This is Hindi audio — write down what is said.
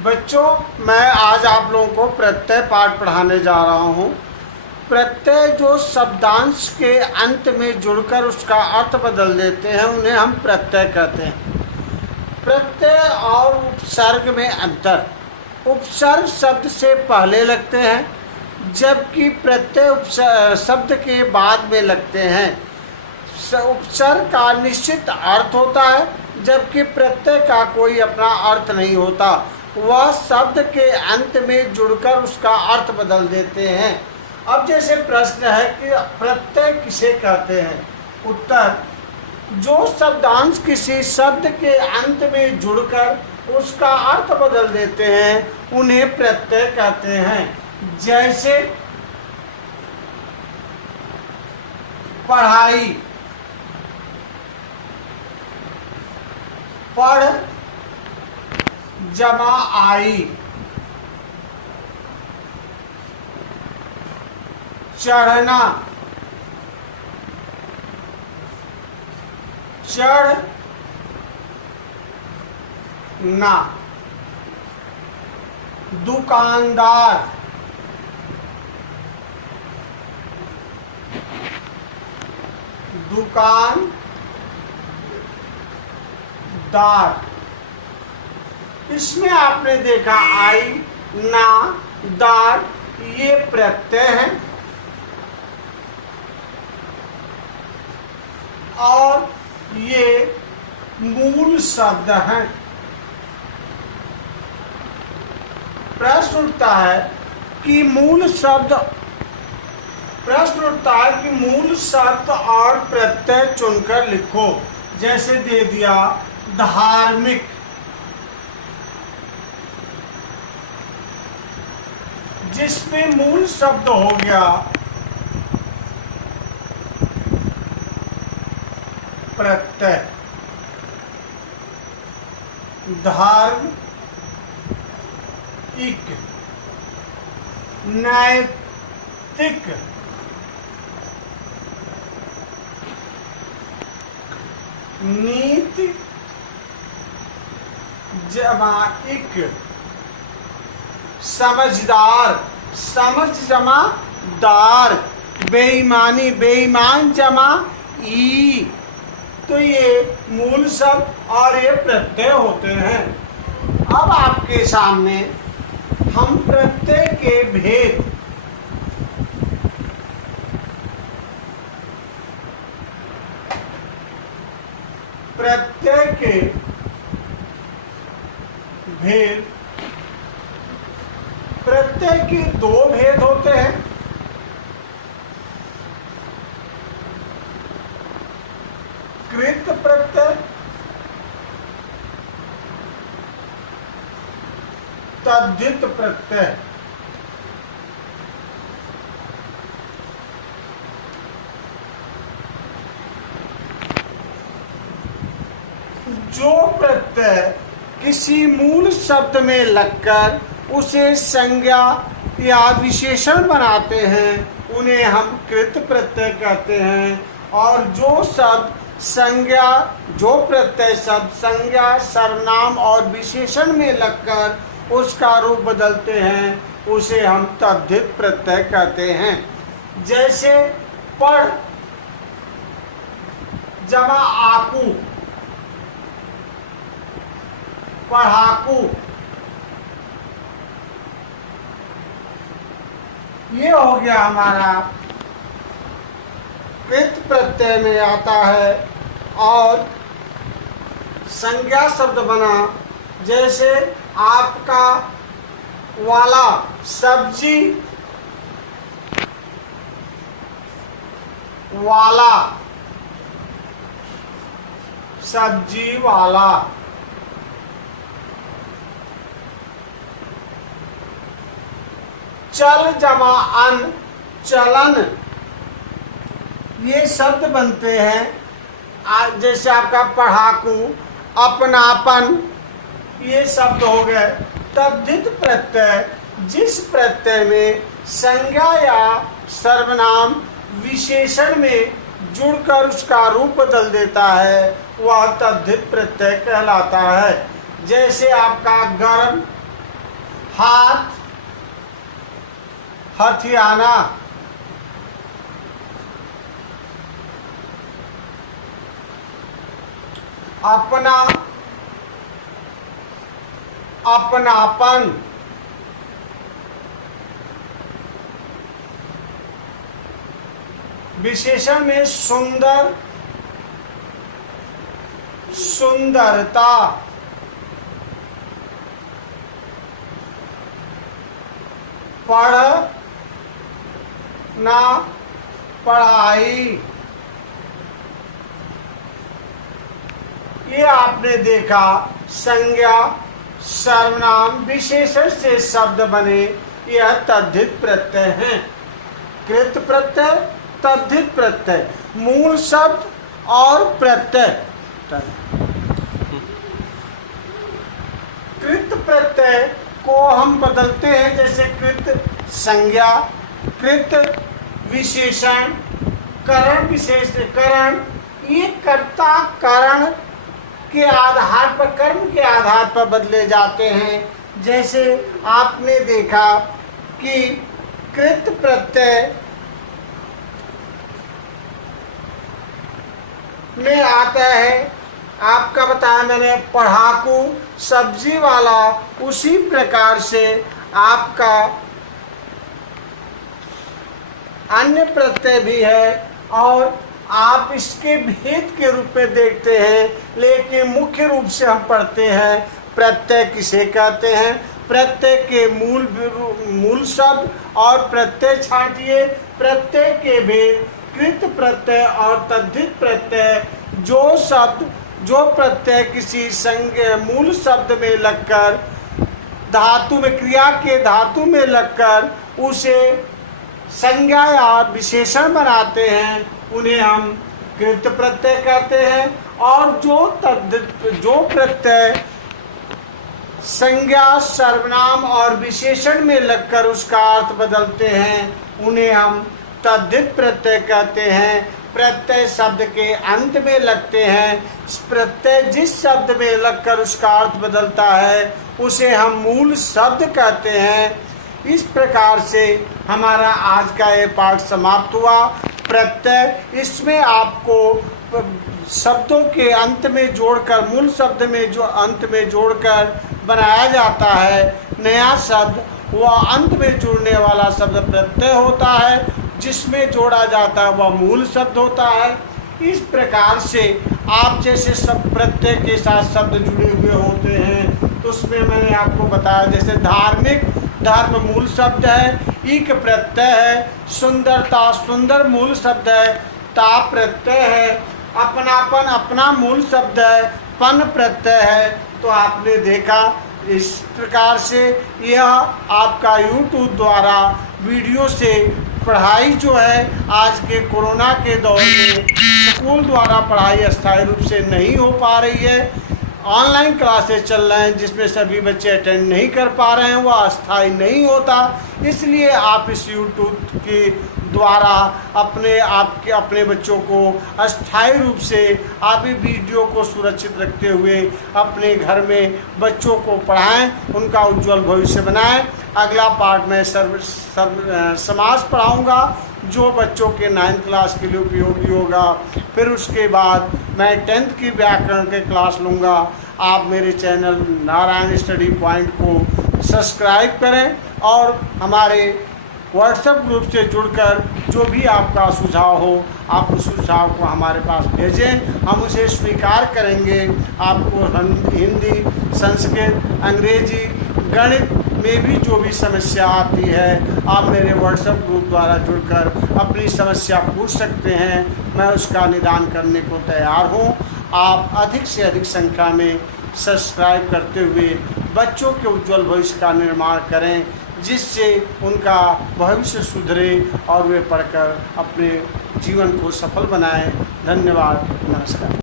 बच्चों, मैं आज आप लोगों को प्रत्यय पाठ पढ़ाने जा रहा हूँ। प्रत्यय जो शब्दांश के अंत में जुड़कर उसका अर्थ बदल देते हैं उन्हें हम प्रत्यय कहते हैं। प्रत्यय और उपसर्ग में अंतर। उपसर्ग शब्द से पहले लगते हैं जबकि प्रत्यय शब्द के बाद में लगते हैं। उपसर्ग का निश्चित अर्थ होता है जबकि प्रत्यय का कोई अपना अर्थ नहीं होता। वह शब्द के अंत में जुड़कर उसका अर्थ बदल देते हैं। अब जैसे प्रश्न है कि प्रत्यय किसे कहते हैं? उत्तर, जो शब्दांश किसी शब्द के अंत में जुड़कर उसका अर्थ बदल देते हैं उन्हें प्रत्यय कहते हैं। जैसे पढ़ाई, पढ़ जमा आई, चढ़ना, चढ़ ना, दुकानदार, दुकानदार, इसमें आपने देखा आई, ना, दार ये प्रत्यय हैं और ये मूल शब्द हैं। प्रश्न उठता है कि मूल शब्द और प्रत्यय चुनकर लिखो। जैसे दे दिया धार्मिक, जिसमें मूल शब्द हो गया प्रत्यय। धार्मिक, नैतिक, नीति, जमाइक, समझदार, समझ जमा दार, बेईमानी, बेईमान जमा ई। तो ये मूल शब्द और ये प्रत्यय होते हैं। अब आपके सामने हम प्रत्यय के भेद प्रत्यय के दो भेद होते हैं। कृत प्रत्यय, तद्धित प्रत्यय। जो प्रत्यय किसी मूल शब्द में लगकर उसे संज्ञा या विशेषण बनाते हैं उन्हें हम कृत प्रत्यय कहते हैं। और जो प्रत्यय शब्द संज्ञा, सर्वनाम और विशेषण में लगकर उसका रूप बदलते हैं उसे हम तद्धित प्रत्यय कहते हैं। जैसे पढ़ जमा आकू, पढ़ाकू, ये हो गया हमारा कृत प्रत्यय में आता है। और संज्ञा शब्द बना, जैसे आपका वाला, सब्जी वाला, सब्जी वाला। चल जमा अन, चलन, ये शब्द बनते हैं। जैसे आपका पढ़ाकू, अपनापन, ये शब्द हो गए। तद्धित प्रत्यय, जिस प्रत्यय में संज्ञा या सर्वनाम विशेषण में जुड़कर उसका रूप बदल देता है वह तद्धित प्रत्यय कहलाता है। जैसे आपका गर्म, हाथ हथियाना, अपना अपनापन, विशेषण में सुंदर सुंदरता, पढ़ना पढ़ाई। ये आपने देखा संज्ञा सर्वनाम विशेषण से शब्द बने, यह तद्धित प्रत्यय हैं। कृत प्रत्यय, तद्धित प्रत्यय, मूल शब्द और प्रत्यय। कृत प्रत्यय को हम बदलते हैं, जैसे कृत संज्ञा, कृत विशेषण, करण विशेषण। ये कर्ता करण के आधार पर, कर्म के आधार पर बदले जाते हैं। जैसे आपने देखा कि कृत प्रत्यय में आता है, आपका बताया मैंने, पढ़ाकू, सब्जी वाला। उसी प्रकार से आपका अन्य प्रत्यय भी है और आप इसके भेद के रूप में देखते हैं, लेकिन मुख्य रूप से हम पढ़ते हैं प्रत्यय किसे कहते हैं। प्रत्यय के मूल शब्द और प्रत्यय छांटिए। प्रत्यय के भेद, कृत प्रत्यय और तद्धित प्रत्यय। जो प्रत्यय किसी मूल शब्द में लगकर धातु में, क्रिया के धातु में लगकर उसे संज्ञा या विशेषण बनाते हैं, उन्हें हम कृत प्रत्यय कहते हैं। और जो प्रत्यय संज्ञा सर्वनाम और विशेषण में लगकर उसका अर्थ बदलते हैं, उन्हें हम तद्धित प्रत्यय कहते हैं। प्रत्यय शब्द के अंत में लगते हैं। प्रत्यय जिस शब्द में लगकर उसका अर्थ बदलता है उसे हम मूल शब्द कहते हैं। इस प्रकार से हमारा आज का ये पाठ समाप्त हुआ। प्रत्यय, इसमें आपको शब्दों के अंत में जोड़कर, मूल शब्द में जो अंत में जोड़कर बनाया जाता है नया शब्द, वह अंत में जुड़ने वाला शब्द प्रत्यय होता है। जिसमें जोड़ा जाता है वह मूल शब्द होता है। इस प्रकार से आप जैसे सब प्रत्यय के साथ शब्द जुड़े हुए होते हैं, तो उसमें मैंने आपको बताया, जैसे धार्मिक, धर्म मूल शब्द है। ईक प्रत्यय है। सुंदरता, सुंदर मूल शब्द है। ता प्रत्यय है। अपनापन, अपना मूल शब्द है। पन प्रत्यय है। तो आपने देखा इस प्रकार से यह आपका YouTube द्वारा वीडियो से पढ़ाई जो है, आज के कोरोना के दौर में स्कूल द्वारा पढ़ाई अस्थायी रूप से नहीं हो पा रही है। ऑनलाइन क्लासेस चल रहे हैं जिसमें सभी बच्चे अटेंड नहीं कर पा रहे हैं, वह अस्थायी नहीं होता। इसलिए आप इस YouTube के द्वारा अपने बच्चों को अस्थायी रूप से आप ही वीडियो को सुरक्षित रखते हुए अपने घर में बच्चों को पढ़ाएं, उनका उज्जवल भविष्य बनाएं। अगला पार्ट में समास पढ़ाऊंगा जो बच्चों के 9th क्लास के लिए उपयोगी होगा। फिर उसके बाद मैं 10th की व्याकरण के क्लास लूँगा। आप मेरे चैनल नारायण स्टडी पॉइंट को सब्सक्राइब करें और हमारे व्हाट्सएप ग्रुप से जुड़कर जो भी आपका सुझाव हो, आप उस सुझाव को हमारे पास भेजें, हम उसे स्वीकार करेंगे। आपको हिंदी, संस्कृत, अंग्रेजी, गणित में भी जो भी समस्या आती है, आप मेरे व्हाट्सएप ग्रुप द्वारा जुड़कर अपनी समस्या पूछ सकते हैं। मैं उसका निदान करने को तैयार हूँ। आप अधिक से अधिक संख्या में सब्सक्राइब करते हुए बच्चों के उज्जवल भविष्य का निर्माण करें, जिससे उनका भविष्य सुधरे और वे पढ़कर अपने जीवन को सफल बनाएं। धन्यवाद, नमस्कार।